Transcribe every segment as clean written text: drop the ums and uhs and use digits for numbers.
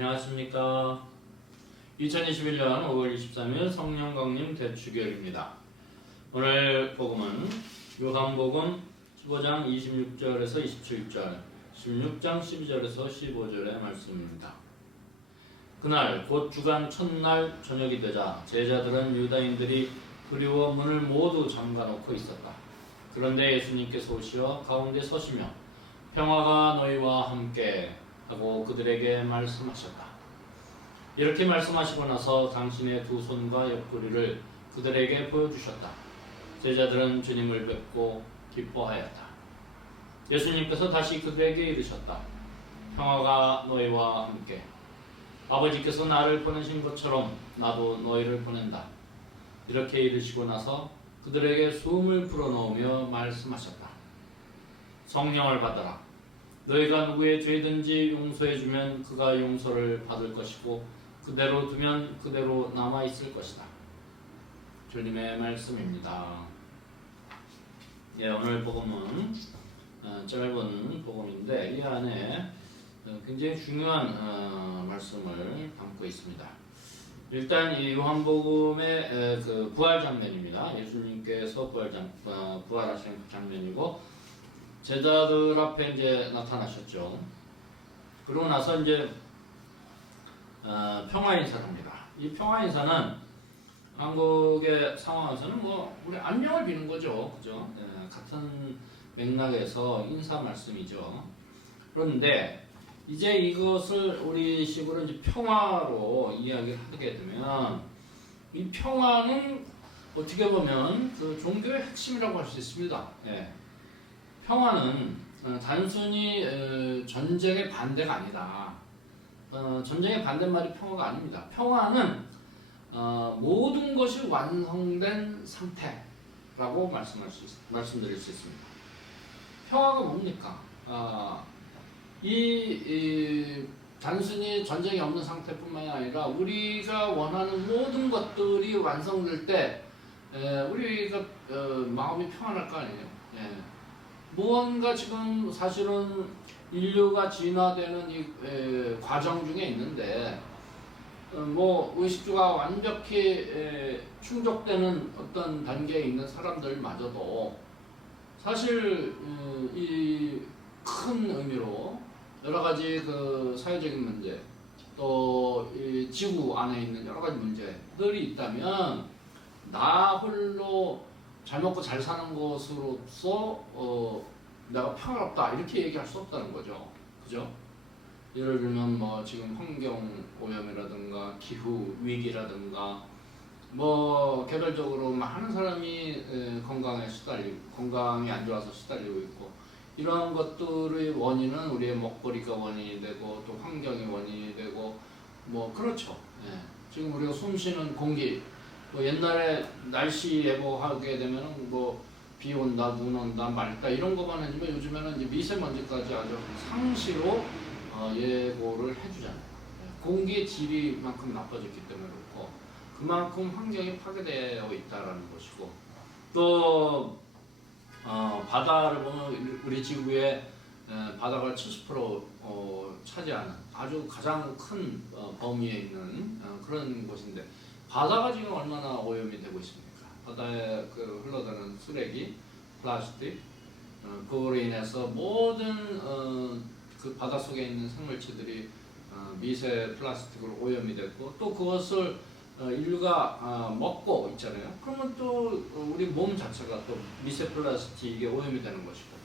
안녕하십니까. 2021년 5월 23일 성령 강림 대축일입니다. 오늘 복음은 요한복음 15장 26절에서 27절, 16장 12절에서 15절의 말씀입니다. 그날 곧 주간 첫날 저녁이 되자 제자들은 유다인들이 그리워 문을 모두 잠가놓고 있었다. 그런데 예수님께서 오시어 가운데 서시며 평화가 너희와 함께 하고 그들에게 말씀하셨다. 이렇게 말씀하시고 나서 당신의 두 손과 옆구리를 그들에게 보여주셨다. 제자들은 주님을 뵙고 기뻐하였다. 예수님께서 다시 그들에게 이르셨다. 평화가 너희와 함께. 아버지께서 나를 보내신 것처럼 나도 너희를 보낸다. 이렇게 이르시고 나서 그들에게 숨을 불어넣으며 말씀하셨다. 성령을 받아라. 너희가 누구의 죄든지 용서해주면 그가 용서를 받을 것이고 그대로 두면 그대로 남아있을 것이다. 주님의 말씀입니다. 예, 오늘 복음은 짧은 복음인데 이 안에 굉장히 중요한 말씀을 담고 있습니다. 일단 이 요한복음의 그 부활 장면입니다. 예수님께서 부활하신 장면이고 제자들 앞에 이제 나타나셨죠. 그러고 나서 이제 평화 인사를 합니다. 이 평화 인사는 한국의 상황에서는 뭐 우리 안녕을 비는 거죠, 그죠? 같은 맥락에서 인사 말씀이죠. 그런데 이제 이것을 우리식으로 이제 평화로 이야기를 하게 되면 이 평화는 어떻게 보면 그 종교의 핵심이라고 할 수 있습니다. 예. 평화는 단순히 전쟁의 반대가 아니다. 전쟁의 반대말이 평화가 아닙니다. 평화는 모든 것이 완성된 상태라고 말씀드릴 수 있습니다. 평화가 뭡니까? 단순히 전쟁이 없는 상태뿐만이 아니라 우리가 원하는 모든 것들이 완성될 때 우리가 마음이 평안할 거 아니에요. 예. 무언가 지금 사실은 인류가 진화되는 이 과정 중에 있는데 뭐 의식주가 완벽히 충족되는 어떤 단계에 있는 사람들마저도 사실 이 큰 의미로 여러 가지 그 사회적인 문제 또 이 지구 안에 있는 여러 가지 문제들이 있다면 나 홀로 잘 먹고 잘 사는 것으로서 내가 평화롭다 이렇게 얘기할 수 없다는 거죠. 그죠? 예를 들면 뭐 지금 환경 오염이라든가 기후 위기라든가 뭐 개별적으로 많은 사람이 건강이 안 좋아서 시달리고 있고 이러한 것들의 원인은 우리의 먹거리가 원인이 되고 또 환경이 원인이 되고 뭐 그렇죠. 예. 지금 우리가 숨쉬는 공기 뭐 옛날에 날씨 예보하게 되면은 뭐 비 온다, 눈 온다, 맑다 이런 것만 해주면 요즘에는 이제 미세먼지까지 아주 상시로 예보를 해주잖아요. 공기의 질이만큼 나빠졌기 때문에 그렇고 그만큼 환경이 파괴되어 있다라는 것이고 또 바다를 보면 우리 지구의 바다가 70% 차지하는 아주 가장 큰 범위에 있는 그런 곳인데 바다가 지금 얼마나 오염이 되고 있습니까? 바다에 그 흘러가는 쓰레기, 플라스틱, 그거로 인해서 모든 그 바다 속에 있는 생물체들이 미세 플라스틱으로 오염이 됐고 또 그것을 인류가 먹고 있잖아요. 그러면 또 우리 몸 자체가 또 미세 플라스틱에 오염이 되는 것이고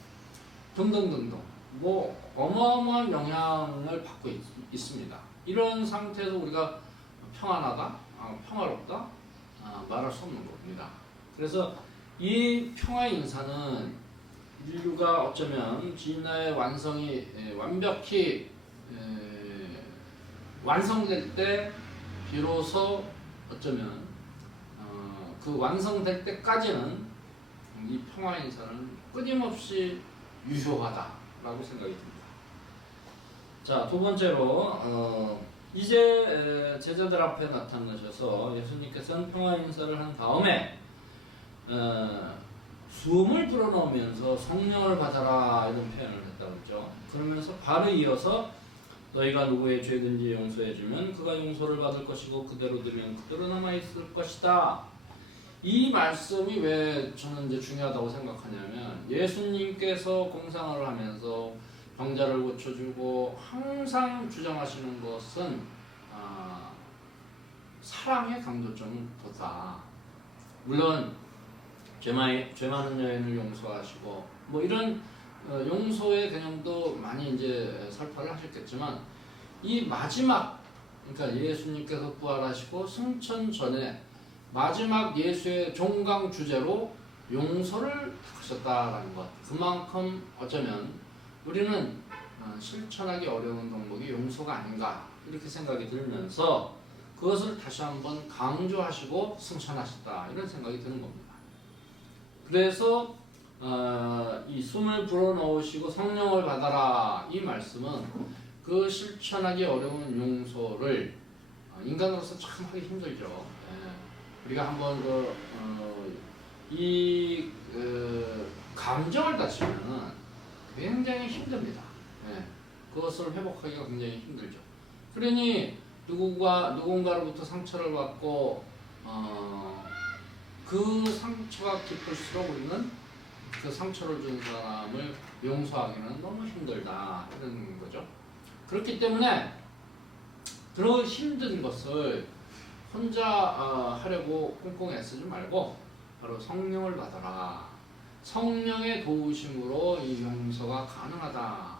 등등등등 뭐 어마어마한 영향을 받고 있습니다. 이런 상태에서 우리가 평안하다, 평화롭다 말할 수 없는 겁니다. 그래서 이 평화 인사는 인류가 어쩌면 진화의 완성이 완벽히 완성될 때 비로소 어쩌면 그 완성될 때까지는 이 평화 인사는 끊임없이 유효하다라고 생각이 듭니다. 자, 두 번째로 이제 제자들 앞에 나타나셔서 예수님께서는 평화 인사를 한 다음에 숨을 불어넣으면서 성령을 받아라 이런 표현을 했다고 했죠. 그러면서 바로 이어서 너희가 누구의 죄든지 용서해주면 그가 용서를 받을 것이고 그대로 두면 그대로 남아있을 것이다. 이 말씀이 왜 저는 이제 중요하다고 생각하냐면 예수님께서 공생활을 하면서 병자를 고쳐주고 항상 주장하시는 것은 사랑의 강조점은 뒀다. 물론 죄 많은 여인을 용서하시고 뭐 이런 용서의 개념도 많이 이제 설파를 하셨겠지만 이 마지막 그러니까 예수님께서 부활하시고 승천 전에 마지막 예수의 종강 주제로 용서를 하셨다라는 것. 그만큼 어쩌면 우리는 실천하기 어려운 덕목이 용서가 아닌가 이렇게 생각이 들면서 그것을 다시 한번 강조하시고 승천하셨다 이런 생각이 드는 겁니다. 그래서 이 숨을 불어넣으시고 성령을 받아라 이 말씀은 그 실천하기 어려운 용서를 인간으로서 참 하기 힘들죠. 우리가 한번 감정을 다치면 굉장히 힘듭니다. 그것을 회복하기가 굉장히 힘들죠. 그러니 누군가로부터 상처를 받고 그 상처가 깊을수록 우리는 그 상처를 준 사람을 용서하기는 너무 힘들다 이런 거죠. 그렇기 때문에 그런 힘든 것을 혼자 하려고 꽁꽁 애쓰지 말고 바로 성령을 받아라. 성령의 도우심으로 이 용서가 가능하다.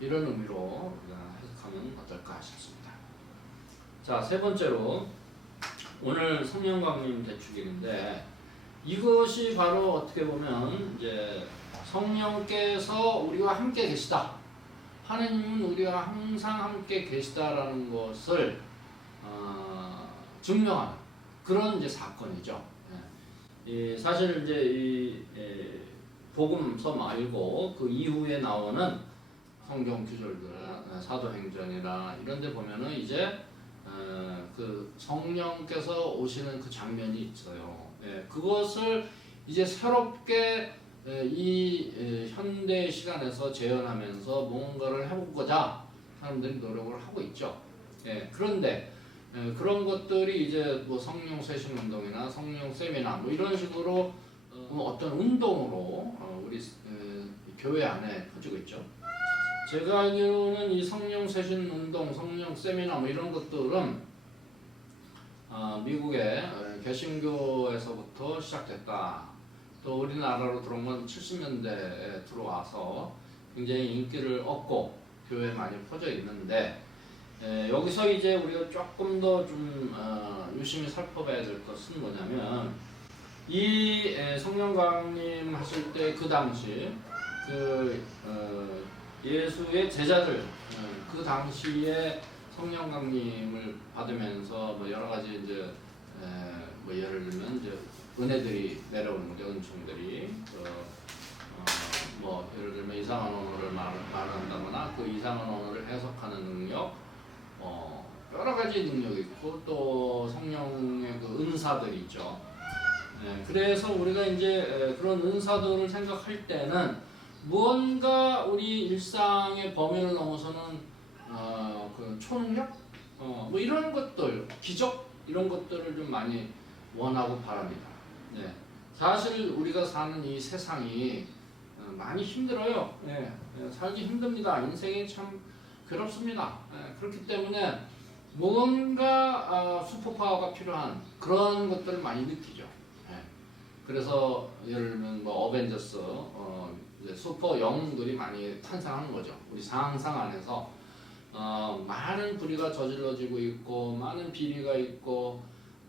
이런 의미로 우리가 해석하면 어떨까 싶습니다. 자, 세 번째로 오늘 성령 강림 대축일인데 이것이 바로 어떻게 보면 이제 성령께서 우리와 함께 계시다. 하느님은 우리와 항상 함께 계시다라는 것을 증명하는 그런 이제 사건이죠. 사실 이제 이 복음서 말고 그 이후에 나오는 성경 구절들, 사도행전이나 이런 데 보면은 이제 그 성령께서 오시는 그 장면이 있어요. 그것을 이제 새롭게 이 현대 시간에서 재현하면서 뭔가를 해보고자 사람들이 노력을 하고 있죠. 그런데 그런 것들이 이제 뭐 성령 쇄신 운동이나 성령 세미나 뭐 이런 식으로 어떤 운동으로 우리 교회 안에 퍼지고 있죠. 제가 알기로는 이 성령 쇄신 운동, 성령 세미나 뭐 이런 것들은 미국의 개신교에서부터 시작됐다. 또 우리나라로 들어온 건 70년대에 들어와서 굉장히 인기를 얻고 교회에 많이 퍼져 있는데 여기서 이제 우리가 조금 더 좀 유심히 살펴봐야 될 것은 뭐냐면 이 성령 강림 하실 때 그 당시 그 예수의 제자들 그 당시에 성령 강림을 받으면서 뭐 여러 가지 이제 뭐 예를 들면 이제 은혜들이 내려오는 거죠. 은총들이 뭐 예를 들면 이상한 언어를 말한다거나 그 이상한 언어를 해석하는 능력 여러 가지 능력이 있고 또 성령의 그 은사들이 있죠. 그래서 우리가 이제 그런 은사들을 생각할 때는 무언가 우리 일상의 범위를 넘어서는 그 초능력 뭐 이런 것들 기적 이런 것들을 좀 많이 원하고 바랍니다. 사실 우리가 사는 이 세상이 많이 힘들어요. 살기 힘듭니다. 인생이 참 괴롭습니다. 그렇기 때문에 뭔가 슈퍼파워가 필요한 그런 것들을 많이 느끼죠. 그래서 예를 들면 뭐 어벤져스 이제 슈퍼 영웅들이 많이 탄생하는 거죠. 우리 상상 안에서 많은 불의가 저질러지고 있고 많은 비리가 있고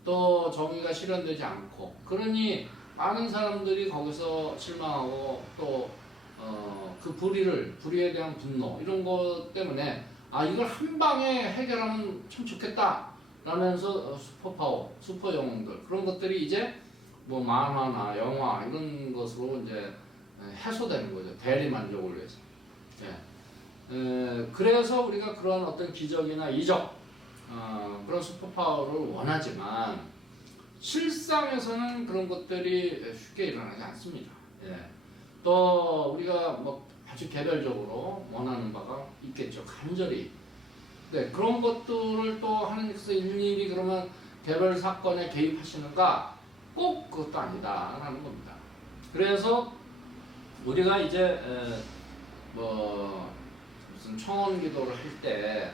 또 정의가 실현되지 않고 그러니 많은 사람들이 거기서 실망하고 또 그 불의에 대한 분노 이런 것 때문에 이걸 한 방에 해결하면 참 좋겠다 라면서 슈퍼파워, 슈퍼 영웅들 그런 것들이 이제 뭐 만화나 영화 이런 것으로 이제 해소되는 거죠. 대리 만족을 위해서. 그래서 우리가 그런 어떤 기적이나 이적 그런 슈퍼파워를 원하지만 실상에서는 그런 것들이 쉽게 일어나지 않습니다. 또 우리가 뭐 아주 개별적으로 원하는 바가 있겠죠. 간절히 네, 그런 것들을 또 하나님께서 일일이 그러면 개별 사건에 개입하시는가? 꼭 그것도 아니다라는 겁니다. 그래서 우리가 이제 뭐 무슨 청원 기도를 할 때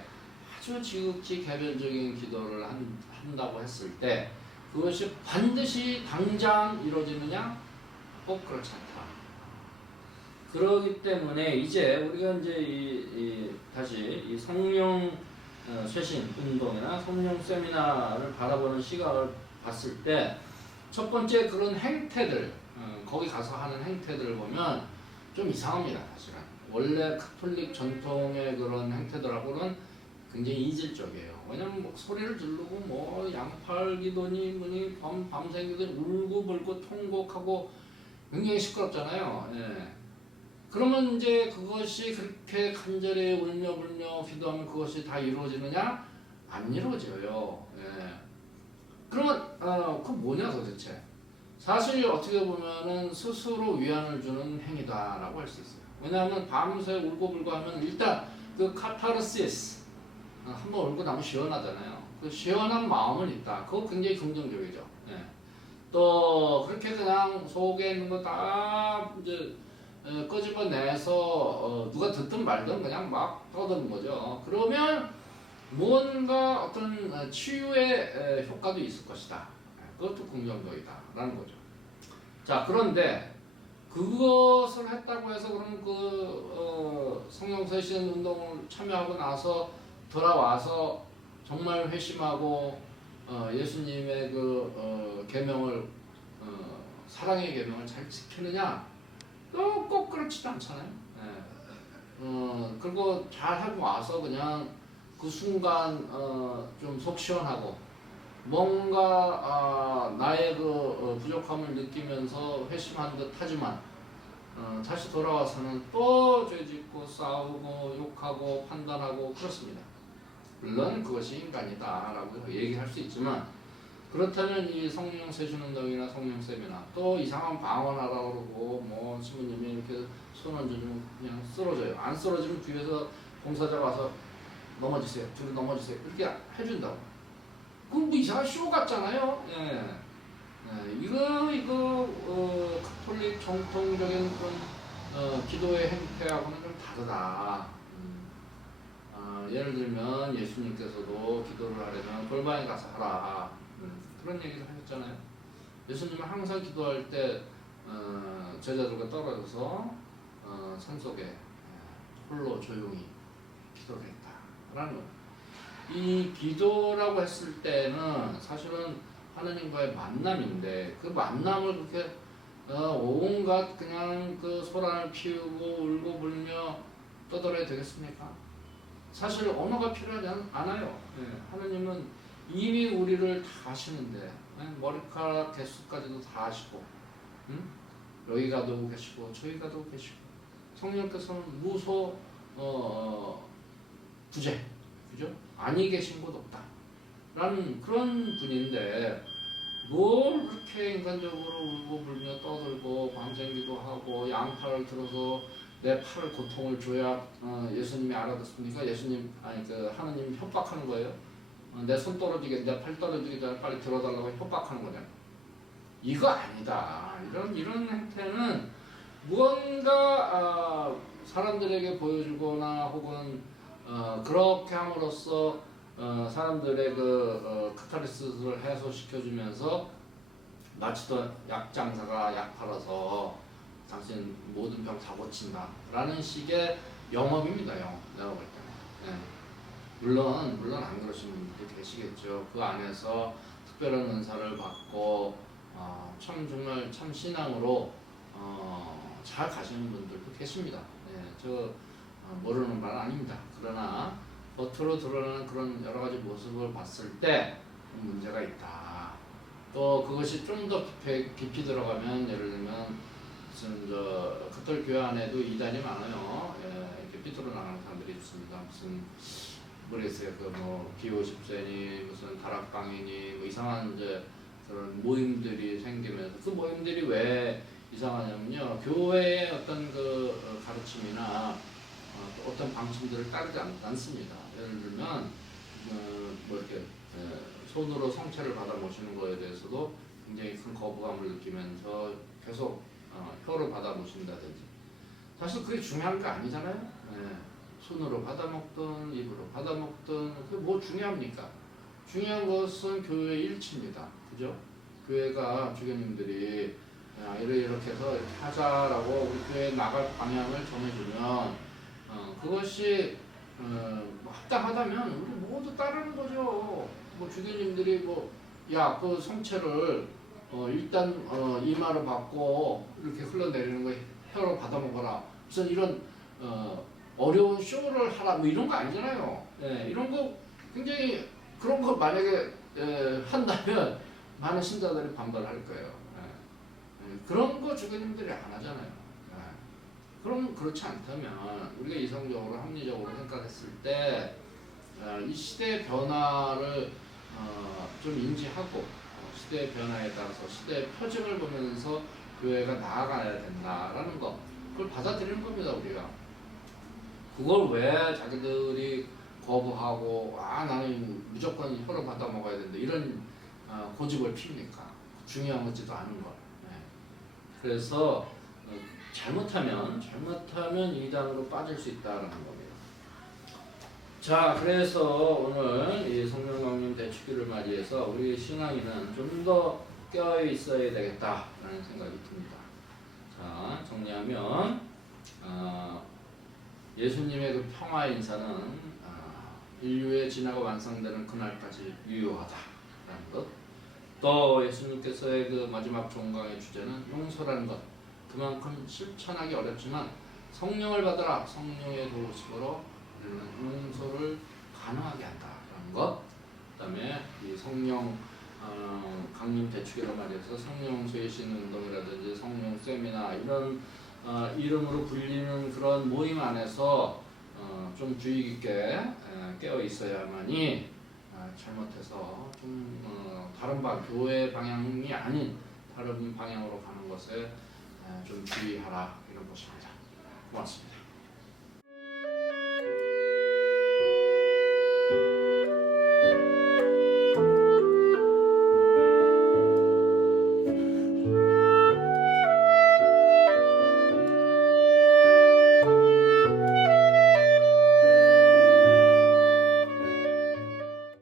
아주 지극히 개별적인 기도를 한다고 했을 때 그것이 반드시 당장 이루어지느냐? 꼭 그렇지 않다. 그러기 때문에 이제 우리가 이제 다시 이 성령 쇄신 운동이나 성령 세미나를 바라보는 시각을 봤을 때 첫 번째 그런 행태들 거기 가서 하는 행태들을 보면 좀 이상합니다. 사실은 원래 카톨릭 전통의 그런 행태들하고는 굉장히 이질적이에요. 왜냐면 뭐 소리를 지르고 뭐 양팔 기도니 뭐니 밤새 기도니 울고 불고 통곡하고 굉장히 시끄럽잖아요. 예. 그러면 이제 그것이 그렇게 간절히 울며 불며 기도하면 그것이 다 이루어지느냐? 안 이루어져요. 예. 그러면 그 뭐냐 도대체? 사실 어떻게 보면은 스스로 위안을 주는 행위다라고 할 수 있어요. 왜냐하면 밤새 울고 불고 하면 일단 그 카타르시스 한번 울고 나면 시원하잖아요. 그 시원한 마음은 있다. 그거 굉장히 긍정적이죠. 예. 또 그렇게 그냥 속에 있는 거 다 이제 끄집어내서 누가 듣든 말든 그냥 막 떠드는 거죠. 그러면 뭔가 어떤 치유의 효과도 있을 것이다. 그것도 긍정적이다라는 거죠. 자, 그런데 그것을 했다고 해서 그럼 그 성령쇄신 운동을 참여하고 나서 돌아와서 정말 회심하고 예수님의 그 계명을 사랑의 계명을 잘 지키느냐? 꼭 그렇지도 않잖아요. 예. 그리고 잘 하고 와서 그냥 그 순간 좀 속 시원하고 뭔가 나의 그 부족함을 느끼면서 회심한 듯 하지만 다시 돌아와서는 또 죄짓고 싸우고 욕하고 판단하고 그렇습니다. 물론 그것이 인간이다라고 얘기할 수 있지만 그렇다면 이 성령 세신운동이나 성령 세미나 또 이상한 방언하라고 그러고 뭐 신부님이 이렇게 손 얹어주면 그냥 쓰러져요. 안 쓰러지면 뒤에서 봉사자가 와서 넘어지세요. 뒤로 넘어지세요. 이렇게 해준다고. 그럼 뭐 이상한 쇼 같잖아요. 예. 예. 이거 카톨릭 정통적인 그런 기도의 행태하고는 좀 다르다. 예를 들면 예수님께서도 기도를 하려면 골방에 가서 하라. 그런 얘기를 하셨잖아요. 예수님은 항상 기도할 때 제자들과 떨어져서 산속에 홀로 조용히 기도를 했다라는 거예요. 이 기도라고 했을 때는 사실은 하나님과의 만남인데 그 만남을 그렇게 온갖 그냥 그 소란을 피우고 울고 불며 떠들어야 되겠습니까? 사실 언어가 필요하지 않아요. 예, 하나님은 이미 우리를 다 아시는데 머리카락 개수까지도 다 아시고 여기 가도 계시고 저기 가도 계시고 성령께서는 무소 부재 그죠? 아니 계신 곳 없다 라는 그런 분인데 뭘 그렇게 인간적으로 울고 불며 떠들고 밤새기도 하고 양팔을 들어서 내 팔을 고통을 줘야 예수님이 알아듣습니까? 예수님 아니 그 하나님 협박하는 거예요. 내 손 떨어지게 내 팔 떨어지기 전에 빨리 들어달라고 협박하는 거잖아. 이거 아니다. 이런 행태는 무언가 사람들에게 보여주거나 혹은 그렇게 함으로써 사람들의 그 카타르시스를 해소시켜주면서 마치 또 약장사가 약 팔아서 당신 모든 병 다 고친다 라는 식의 영업입니다. 영업. 내가 볼 때는. 네. 물론 안 그러신 분들이 계시겠죠. 그 안에서 특별한 은사를 받고 정말 참 신앙으로 잘 가시는 분들도 계십니다. 네, 저 모르는 말 아닙니다. 그러나 겉으로 드러나는 그런 여러 가지 모습을 봤을 때 문제가 있다. 또 그것이 좀 더 깊이 들어가면 예를 들면 무슨 카톨릭 교회 안에도 이단이 많아요. 예, 이렇게 삐뚤어 나가는 사람들이 있습니다. 무슨 모르겠어요. 그 뭐 기호10세니 무슨 다락방이니 뭐 이상한 이제 그런 모임들이 생기면서 그 모임들이 왜 이상하냐면요. 교회의 어떤 그 가르침이나 어떤 방침들을 따르지 않습니다. 예를 들면 뭐 이렇게 손으로 성체를 받아 모시는 거에 대해서도 굉장히 큰 거부감을 느끼면서 계속 혀로 받아 모신다든지 사실 그게 중요한 게 아니잖아요. 손으로 받아 먹든 입으로 받아 먹든 그게 뭐 중요합니까? 중요한 것은 교회 일치입니다. 그죠? 교회가 주교님들이 이렇게 해서 이렇게 하자라고 우리 교회 나갈 방향을 정해주면 그것이 뭐 합당하다면 우리 모두 따르는 거죠. 뭐 주교님들이 뭐 야 그 성체를 일단 이마로 받고 이렇게 흘러내리는 거 혀로 받아 먹어라. 무슨 이런 어려운 쇼를 하라 뭐 이런 거 아니잖아요. 이런 거 굉장히 그런 거 만약에 한다면 많은 신자들이 반발할 거예요. 그런 거 주교님들이 안 하잖아요. 그럼 그렇지 않다면 우리가 이성적으로 합리적으로 생각했을 때 이 시대의 변화를 좀 인지하고 시대의 변화에 따라서 시대의 표징을 보면서 교회가 나아가야 된다라는 거 그걸 받아들이는 겁니다. 우리가 그걸 왜 자기들이 거부하고 나는 무조건 혀로 받아 먹어야 된다 이런 고집을 피웁니까? 중요한 것지도 않은 걸. 그래서 잘못하면 이단으로 빠질 수 있다는 겁니다. 자, 그래서 오늘 이 성령강림 대축기를 맞이해서 우리 신앙인은 좀 더 깨어 있어야 되겠다라는 생각이 듭니다. 자, 정리하면 예수님의 그 평화 인사는 인류의 진화가 완성되는 그날까지 유효하다라는 것. 또 예수님께서의 그 마지막 종강의 주제는 용서라는 것. 그만큼 실천하기 어렵지만 성령을 받아라. 성령의 도우심으로 우리는 용서를 가능하게 한다라는 것. 그다음에 이 성령 강림 대축이라 말해서 성령 쇄신 운동이라든지 성령 세미나 이런 이름으로 불리는 그런 모임 안에서 좀 주의 깊게 깨어 있어야만이 잘못해서 좀 다른 교회 방향이 아닌 다른 방향으로 가는 것에 좀 주의하라 이런 것입니다. 고맙습니다.